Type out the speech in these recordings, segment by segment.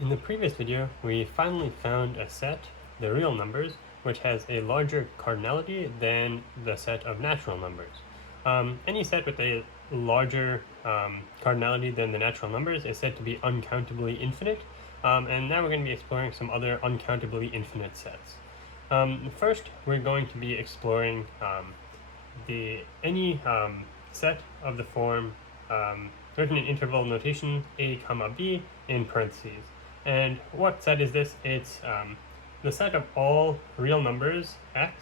In the previous video, we finally found a set, the real numbers, which has a larger cardinality than the set of natural numbers. Any set with a larger cardinality than the natural numbers is said to be uncountably infinite, and now we're going to be exploring some other uncountably infinite sets. First, we're going to be exploring any set of the form written in interval notation a comma b in parentheses. And what set is this? It's the set of all real numbers x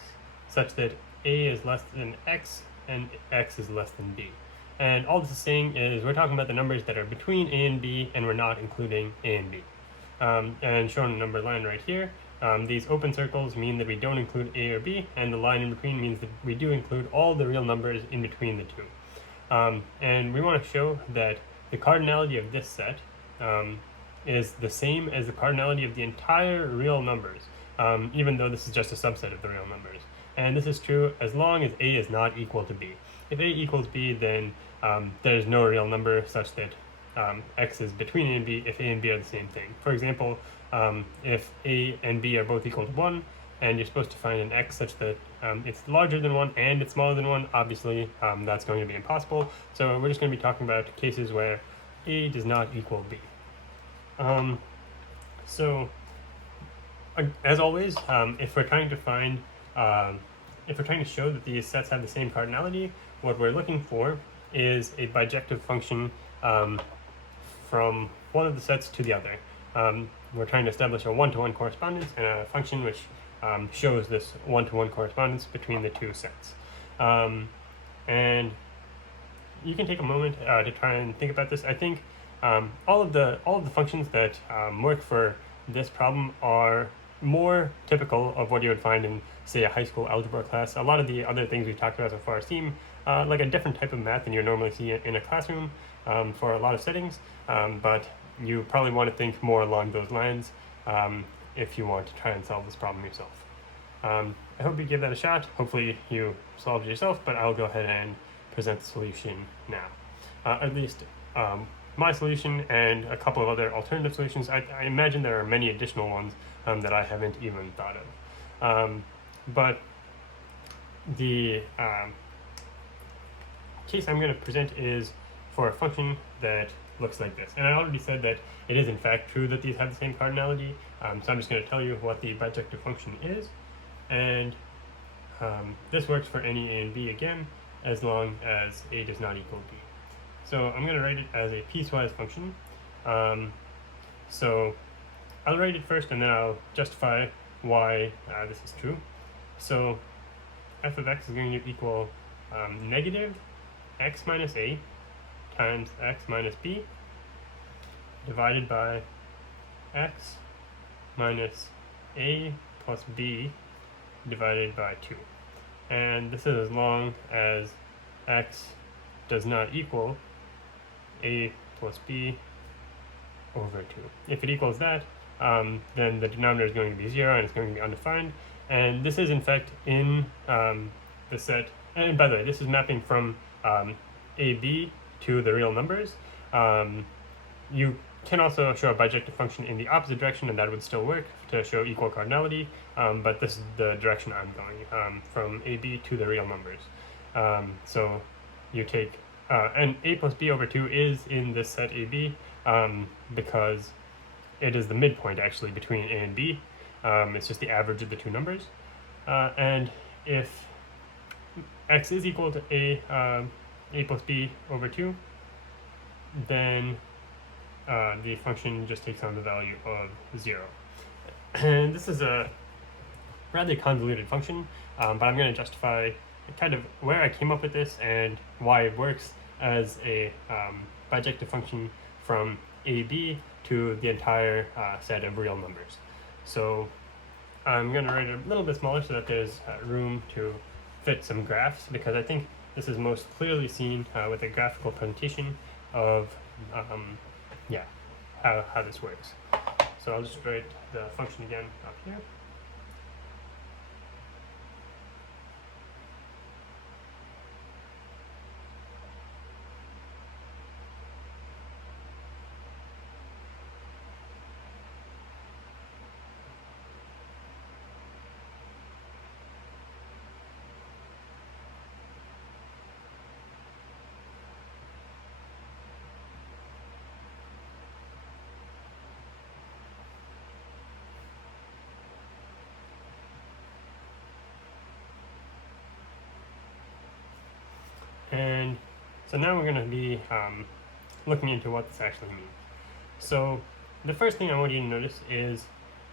such that a is less than x and x is less than b. And all this is saying is we're talking about the numbers that are between a and b, and we're not including a and b. And shown in a number line right here, these open circles mean that we don't include a or b, and the line in between means that we do include all the real numbers in between the two. And we want to show that the cardinality of this set is the same as the cardinality of the entire real numbers, even though this is just a subset of the real numbers. And this is true as long as a is not equal to b. If a equals b, then there's no real number such that x is between a and b if a and b are the same thing. For example, if a and b are both equal to 1, and you're supposed to find an x such that it's larger than 1 and it's smaller than 1, obviously that's going to be impossible. So we're just going to be talking about cases where a does not equal b. So as always, if we're trying to find, if we're trying to show that these sets have the same cardinality, what we're looking for is a bijective function from one of the sets to the other. We're trying to establish a one-to-one correspondence and a function which shows this one-to-one correspondence between the two sets. And you can take a moment to try and think about this. I think all of the functions that work for this problem are more typical of what you would find in, say, a high school algebra class. A lot of the other things we've talked about so far seem like a different type of math than you normally see in a classroom for a lot of settings, but you probably want to think more along those lines if you want to try and solve this problem yourself. I hope you give that a shot. Hopefully you solved it yourself, but I'll go ahead and present the solution now. At least my solution and a couple of other alternative solutions. I imagine there are many additional ones that I haven't even thought of. But the case I'm going to present is for a function that looks like this. And I already said that it is in fact true that these have the same cardinality, so I'm just going to tell you what the bijective function is. And this works for any a and b again, as long as a does not equal b. So I'm going to write it as a piecewise function. So I'll write it first and then I'll justify why this is true. So f of x is going to equal negative x minus a times x minus b divided by x minus a plus b divided by 2. And this is as long as x does not equal a plus b over 2. If it equals that, then the denominator is going to be 0 and it's going to be undefined. And this is in fact in the set, and by the way, this is mapping from ab to the real numbers. You can also show a bijective function in the opposite direction, and that would still work to show equal cardinality, but this is the direction I'm going, from ab to the real numbers. So you take, and a plus b over 2 is in this set ab, because it is the midpoint actually between a and b. It's just the average of the two numbers. And if x is equal to a plus b over 2, then the function just takes on the value of 0. And this is a rather convoluted function, but I'm going to justify kind of where I came up with this and why it works as a bijective function from ab to the entire set of real numbers. So I'm going to write it a little bit smaller so that there's room to fit some graphs, because I think this is most clearly seen with a graphical presentation of how this works. So I'll just write the function again up here. And so now we're going to be looking into what this actually means. So the first thing I want you to notice is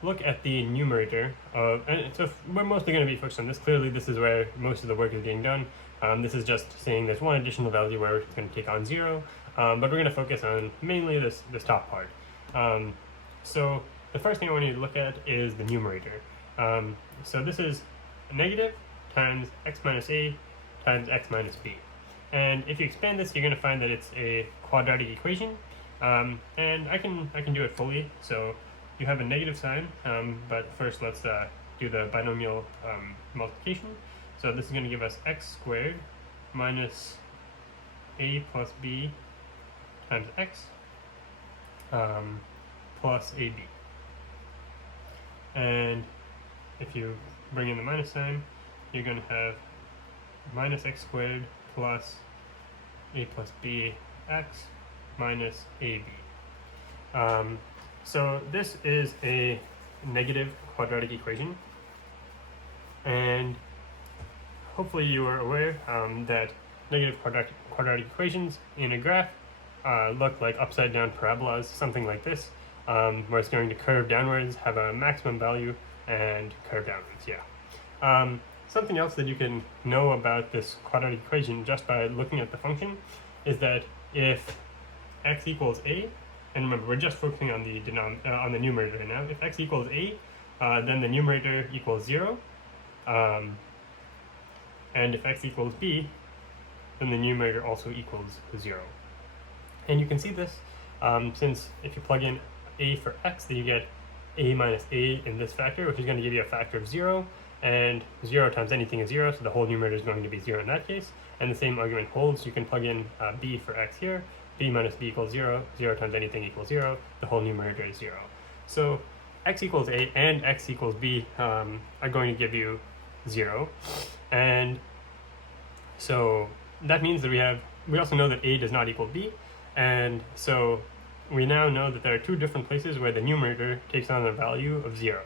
look at the numerator of, and so we're mostly going to be focused on this. Clearly this is where most of the work is being done. This is just saying there's one additional value where it's going to take on 0, but we're going to focus on mainly this top part. So the first thing I want you to look at is the numerator. So this is negative times x minus a times x minus b. And if you expand this, you're going to find that it's a quadratic equation. And I can do it fully. So you have a negative sign, but first let's do the binomial multiplication. So this is going to give us x squared minus a plus b times x plus ab. And if you bring in the minus sign, you're going to have minus x squared plus a plus b x minus ab. So this is a negative quadratic equation, and hopefully you are aware that negative quadratic equations in a graph look like upside down parabolas, something like this, where it's going to curve downwards, have a maximum value, and curve downwards. Yeah. Something else that you can know about this quadratic equation just by looking at the function is that if x equals a, and remember we're just focusing on the numerator right now. If x equals a, then the numerator equals 0, and if x equals b, then the numerator also equals 0. And you can see this since if you plug in a for x, then you get a minus a in this factor, which is going to give you a factor of 0, and 0 times anything is 0, so the whole numerator is going to be 0 in that case. And the same argument holds. You can plug in b for x here, b minus b equals 0, 0 times anything equals 0, the whole numerator is 0. So x equals a and x equals b are going to give you 0. And so that means that we also know that a does not equal b, and so we now know that there are two different places where the numerator takes on a value of 0.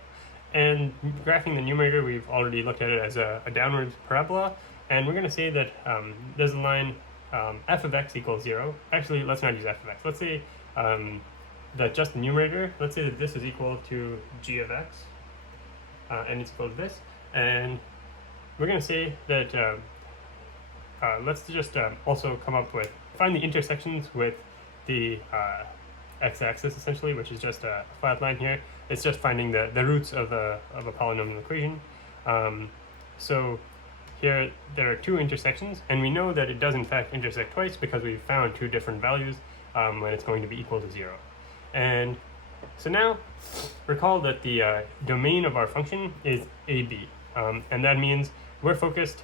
And graphing the numerator, we've already looked at it as a downward parabola, and we're going to say that there's a line f of x equals 0. Actually, let's not use f of x. Let's say that just the numerator, let's say that this is equal to g of x, and it's equal to this. And we're going to say that, let's just also come up with, find the intersections with the x-axis essentially, which is just a flat line here. It's just finding the roots of a polynomial equation. So here there are two intersections, and we know that it does in fact intersect twice because we've found two different values when it's going to be equal to 0. And so now recall that the domain of our function is AB, and that means we're focused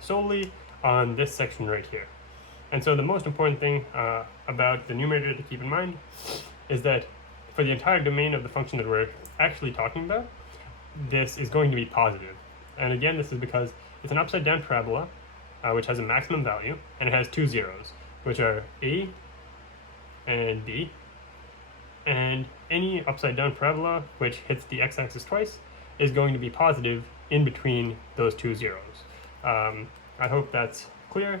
solely on this section right here. And so the most important thing about the numerator to keep in mind is that for the entire domain of the function that we're actually talking about, this is going to be positive. And again, this is because it's an upside down parabola, which has a maximum value, and it has two zeros, which are a and b. And any upside down parabola which hits the x-axis twice is going to be positive in between those two zeros. I hope that's clear.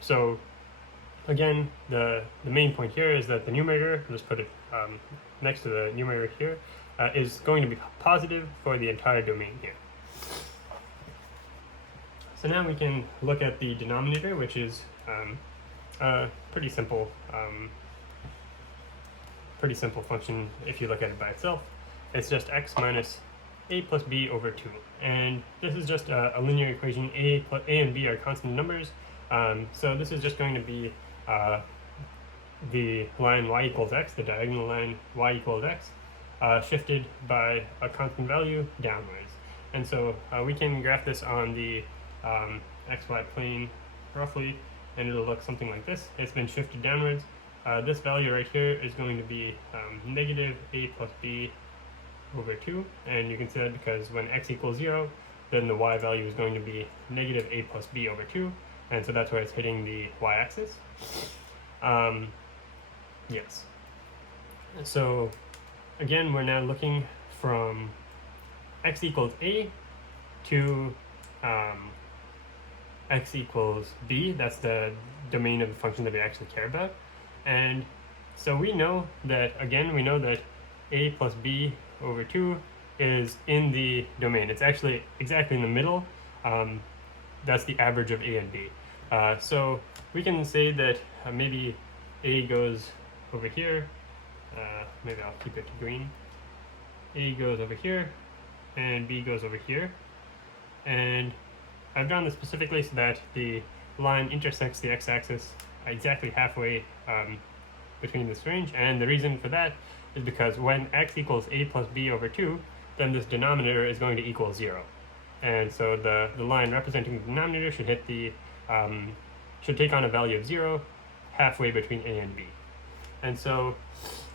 So again, the main point here is that the numerator, let's put it next to the numerator here, is going to be positive for the entire domain here. So now we can look at the denominator, which is a pretty simple function if you look at it by itself. It's just x minus a plus b over 2. And this is just a linear equation. A and b are constant numbers. So this is just going to be the line y equals x, the diagonal line y equals x, shifted by a constant value downwards. And so we can graph this on the xy plane roughly, and it'll look something like this. It's been shifted downwards. This value right here is going to be negative a plus b over 2, and you can see that because when x equals 0, then the y value is going to be negative a plus b over 2, and so that's where it's hitting the y-axis. Yes. So again, we're now looking from x equals a to x equals b. That's the domain of the function that we actually care about. And so we know that, again, we know that a plus b over 2 is in the domain. It's actually exactly in the middle. That's the average of a and b. So we can say that maybe a goes over here. Maybe I'll keep it green. A goes over here, and b goes over here. And I've drawn this specifically so that the line intersects the x-axis exactly halfway between this range. And the reason for that is because when x equals a plus b over 2, then this denominator is going to equal 0. And so the line representing the denominator should hit the should take on a value of 0 halfway between a and b. And so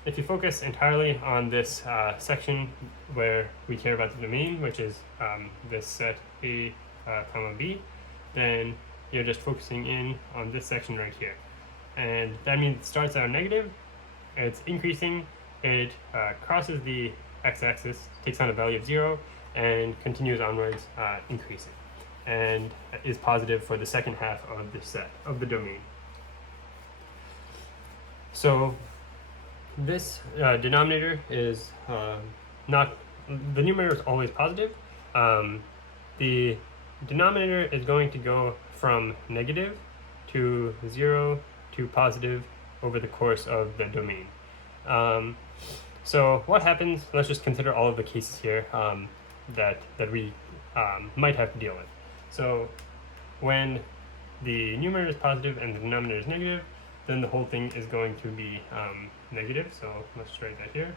if you focus entirely on this section where we care about the domain, which is this set a comma b, then you're just focusing in on this section right here. And that means it starts out negative, it's increasing, it crosses the x-axis, takes on a value of 0, and continues onwards increasing, and is positive for the second half of this set of the domain. So this denominator is not, the numerator is always positive. The denominator is going to go from negative to 0 to positive over the course of the domain. So what happens, let's just consider all of the cases here that we might have to deal with. So when the numerator is positive and the denominator is negative, then the whole thing is going to be negative. So let's write that here.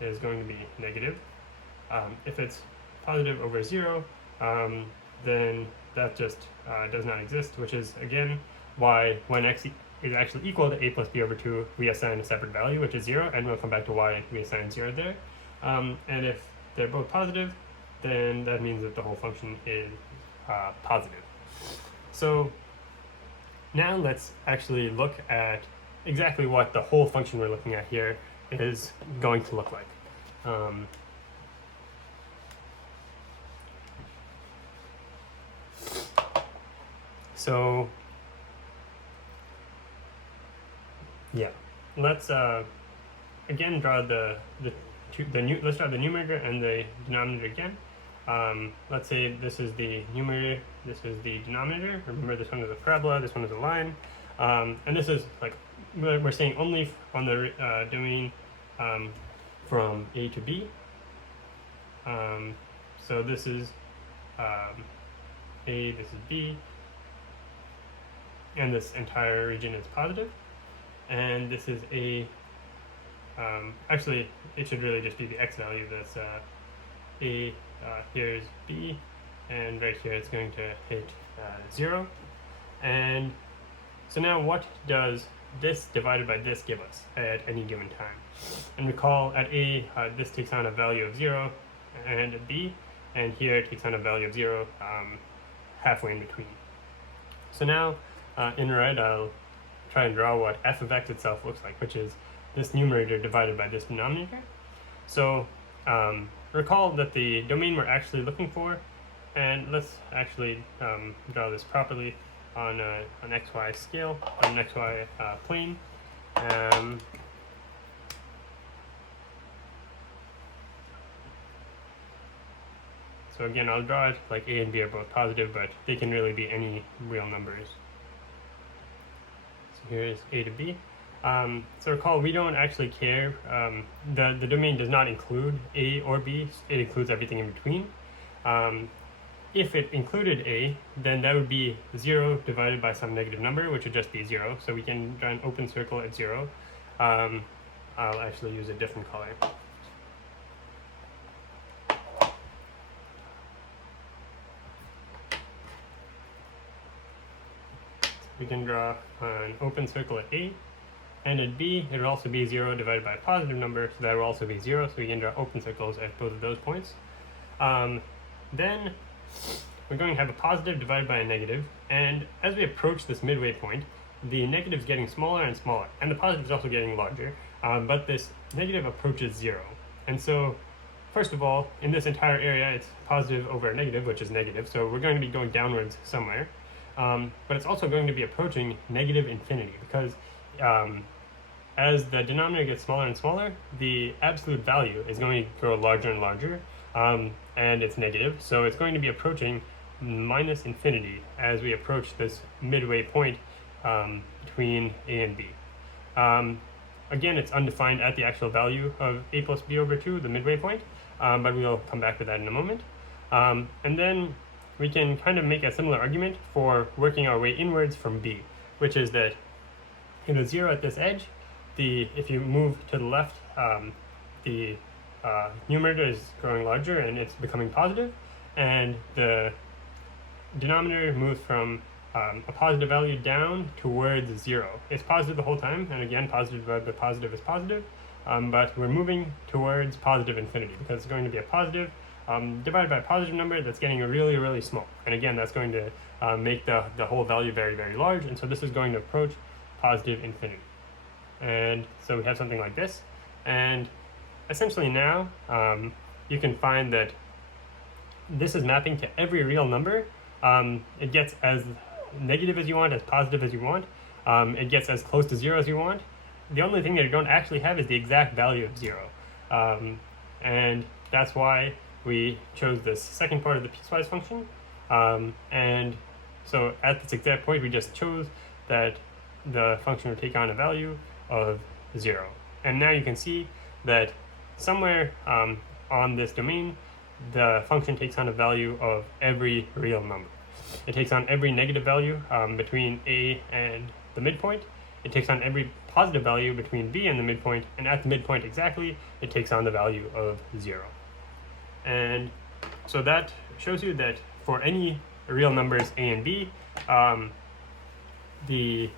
It is going to be negative. If it's positive over 0, then that just does not exist, which is, again, why when x is actually equal to a plus b over 2, we assign a separate value, which is 0, and we'll come back to why we assign 0 there. And if they're both positive, then that means that the whole function is positive. So now let's actually look at exactly what the whole function we're looking at here is going to look like. So yeah, let's again draw let's draw the numerator and the denominator again. Let's say this is the numerator, this is the denominator. Remember, this one is a parabola, this one is a line, and this is like we're saying only on the domain from a to b. So this is a, this is b, and this entire region is positive. And this is a, actually it should really just be the x value. That's a, here's b, and right here it's going to hit 0. And so now what does this divided by this give us at any given time? And recall at a, this takes on a value of 0, and at b, and here it takes on a value of 0 halfway in between. So now in red I'll try and draw what f of x itself looks like, which is this numerator divided by this denominator. So recall that the domain we're actually looking for, and let's actually draw this properly on an xy scale, on an xy plane. So again, I'll draw it like a and b are both positive, but they can really be any real numbers. So here's a to b. So recall, we don't actually care. The domain does not include a or b. It includes everything in between. If it included a, then that would be 0 divided by some negative number, which would just be 0. So we can draw an open circle at 0. I'll actually use a different color. We can draw an open circle at a, and at b it would also be 0 divided by a positive number, so that will also be 0, so we can draw open circles at both of those points. Then we're going to have a positive divided by a negative, and as we approach this midway point, the negative is getting smaller and smaller, and the positive is also getting larger, but this negative approaches 0. And so first of all, in this entire area it's positive over a negative, which is negative, so we're going to be going downwards somewhere. but it's also going to be approaching negative infinity because as the denominator gets smaller and smaller, the absolute value is going to grow larger and larger, and it's negative, so it's going to be approaching minus infinity as we approach this midway point between a and b. Again, it's undefined at the actual value of a plus b over 2, the midway point, but we'll come back to that in a moment. And then we can kind of make a similar argument for working our way inwards from b, which is that 0 at this edge, if you move to the left, the numerator is growing larger and it's becoming positive, and the denominator moves from a positive value down towards 0. It's positive the whole time, and again, positive divided by positive is positive, but we're moving towards positive infinity because it's going to be a positive divided by a positive number that's getting really, really small. And again, that's going to make the whole value very, very large, and so this is going to approach positive infinity. And so we have something like this, and essentially now you can find that this is mapping to every real number. It gets as negative as you want, as positive as you want. It gets as close to 0 as you want. The only thing that you don't actually have is the exact value of 0. And that's why we chose this second part of the piecewise function. And so at this exact point, we just chose that the function would take on a value of 0. And now you can see that somewhere on this domain, the function takes on a value of every real number. It takes on every negative value between a and the midpoint. It takes on every positive value between b and the midpoint, and at the midpoint exactly, it takes on the value of 0. And so that shows you that for any real numbers a and b, the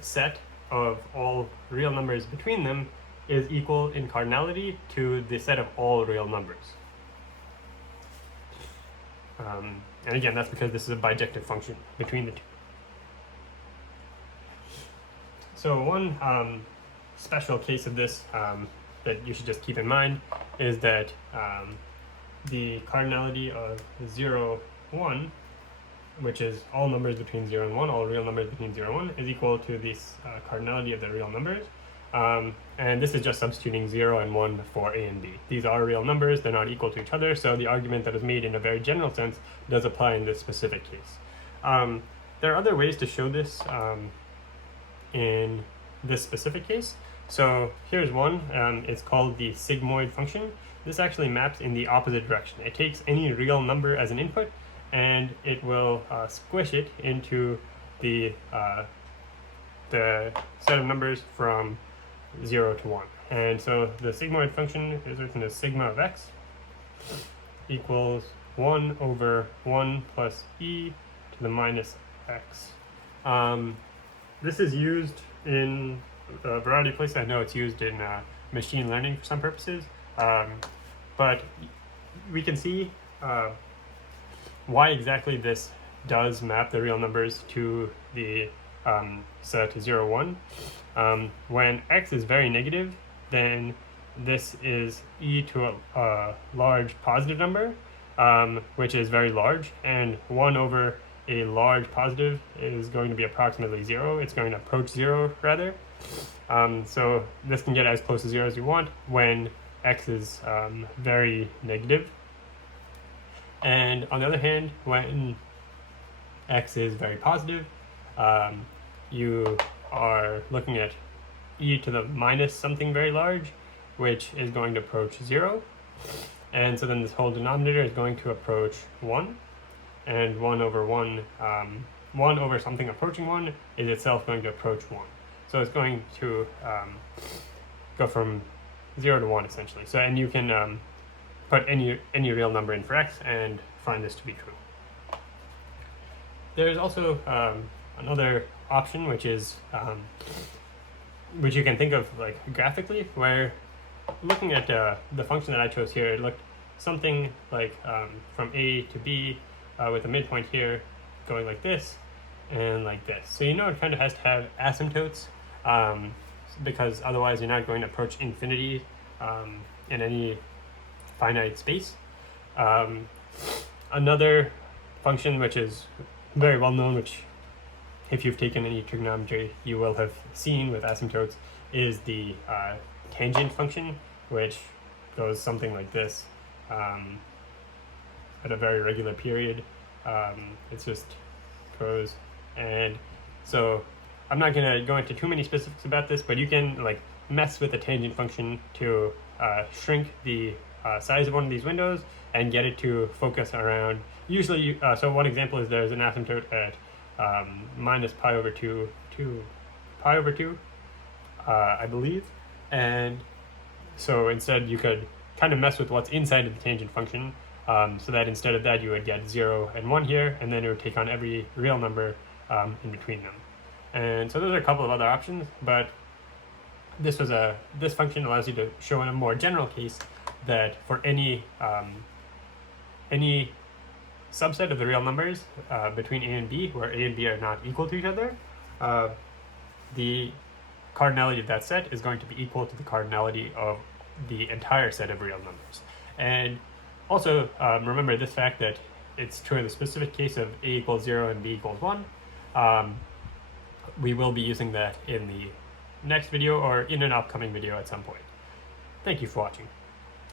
set of all real numbers between them is equal in cardinality to the set of all real numbers. And again, that's because this is a bijective function between the two. So one special case of this that you should just keep in mind is that the cardinality of 0, 1, which is all numbers between 0 and 1, all real numbers between 0 and 1, is equal to this cardinality of the real numbers. And this is just substituting 0 and 1 for a and b. These are real numbers, they're not equal to each other, so the argument that is made in a very general sense does apply in this specific case. There are other ways to show this in this specific case. So here's one, it's called the sigmoid function. This actually maps in the opposite direction. It takes any real number as an input, and it will squish it into the set of numbers from 0 to 1. And so the sigmoid function is written as sigma of x equals 1 over 1 plus e to the minus x. This is used in a variety of places. I know it's used in machine learning for some purposes, but we can see why exactly this does map the real numbers to the set 0, 1. When x is very negative, then this is e to a large positive number, which is very large, and 1 over a large positive is going to be approximately 0. It's going to approach 0 rather. So this can get as close to 0 as you want when x is very negative. And on the other hand, when x is very positive, you are looking at e to the minus something very large, which is going to approach 0. And so then this whole denominator is going to approach 1. And 1 over 1, 1 over something approaching 1 is itself going to approach 1. So it's going to go from 0 to 1 essentially. So, and you can put any real number in for x and find this to be true. There's also another option, which is which you can think of like graphically, where looking at the function that I chose here, it looked something like from a to b with a midpoint here going like this and like this. So you know it kind of has to have asymptotes because otherwise you're not going to approach infinity in any finite space. Another function which is very well known, which if you've taken any trigonometry, you will have seen with asymptotes is the tangent function, which goes something like this at a very regular period. It's just goes, and so I'm not going to go into too many specifics about this, but you can like mess with the tangent function to shrink the size of one of these windows and get it to focus around. Usually, so one example is there's an asymptote at minus pi over 2 to pi over 2, I believe. And so instead you could kind of mess with what's inside of the tangent function, so that instead of that you would get 0 and 1 here, and then it would take on every real number in between them. And so those are a couple of other options, but this function allows you to show in a more general case that for any subset of the real numbers between a and b, where a and b are not equal to each other, the cardinality of that set is going to be equal to the cardinality of the entire set of real numbers. And also remember this fact that it's true in the specific case of a equals 0 and b equals 1. We will be using that in the next video or in an upcoming video at some point. Thank you for watching.